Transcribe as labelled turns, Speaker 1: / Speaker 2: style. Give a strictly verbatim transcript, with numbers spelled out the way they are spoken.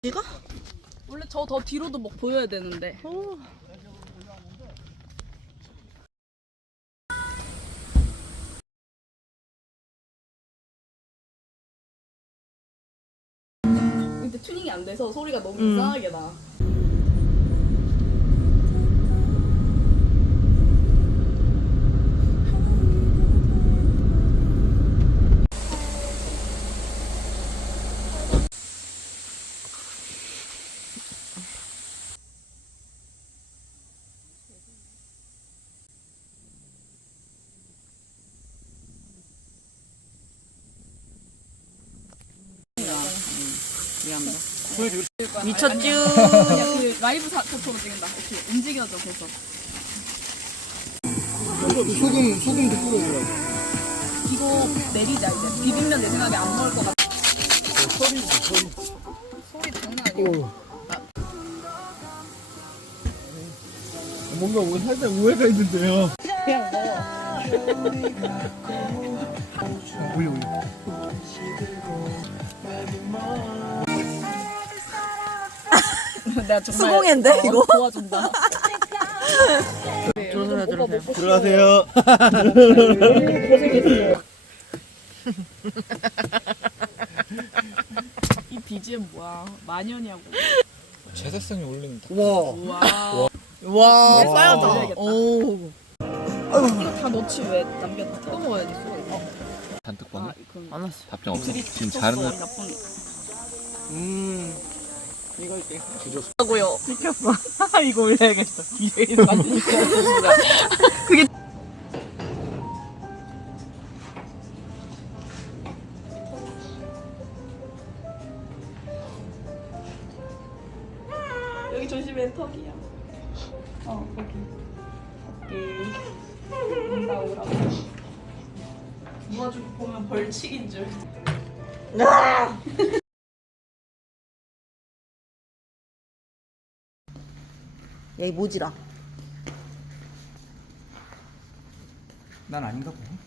Speaker 1: 네가?
Speaker 2: 원래 저 더 뒤로도 막 보여야 되는데.
Speaker 1: 어.
Speaker 2: 근데 튜닝이 안 돼서 소리가 너무
Speaker 1: 음.
Speaker 2: 이상하게 나.
Speaker 1: 미안합니다.
Speaker 2: 미쳤쥬.
Speaker 1: 미쳤쥬.
Speaker 2: 그냥 그 라이브 사, 포토로 찍는다. 오케이. 움직여줘 계속.
Speaker 3: 소금 소금도 뿌려주라고.
Speaker 2: 이거 내리자 이제. 비빔면 내 생각에 안 먹을 것 같아.
Speaker 3: 소리 소리.
Speaker 2: 소리 장난 아니야.
Speaker 3: 뭔가 오늘 살짝 우회가 있는데요.
Speaker 2: 그냥 먹어.
Speaker 3: 우유 우유.
Speaker 2: 내가 정말
Speaker 1: 수공예인데,
Speaker 2: 어,
Speaker 1: 이거?
Speaker 2: 도와준다.
Speaker 1: 들어오세요, 들어오세요.
Speaker 3: 들어가세요.
Speaker 2: 고생했어. 이 비지엠 뭐야? 마녀냐고.
Speaker 3: 제사상에 올리는.
Speaker 1: 와.
Speaker 2: 우와.
Speaker 1: 와.
Speaker 2: 네, 써야죠.
Speaker 1: 오.
Speaker 2: 이거 다 넣지 왜 남겼다. 또 먹어야지. 어.
Speaker 3: 잔뜩
Speaker 2: 아,
Speaker 3: 봤나?
Speaker 2: 그럼
Speaker 1: 안 왔어.
Speaker 3: 답장 없어.
Speaker 2: 둘이
Speaker 3: 지금
Speaker 2: 쳤어,
Speaker 3: 자는 애.
Speaker 2: 나쁜
Speaker 1: 음. 이거 이렇게.
Speaker 2: 하고요.
Speaker 1: 미쳤어. 이거 올려야겠어. 뒤에 만드니까. 그게.
Speaker 2: 여기 조심해 턱이야. 어 거기. 오케이. 나오라고. 누가 좀 보면 벌칙인 줄.
Speaker 1: 야, 이 모지라.
Speaker 3: 난 아닌가 보네.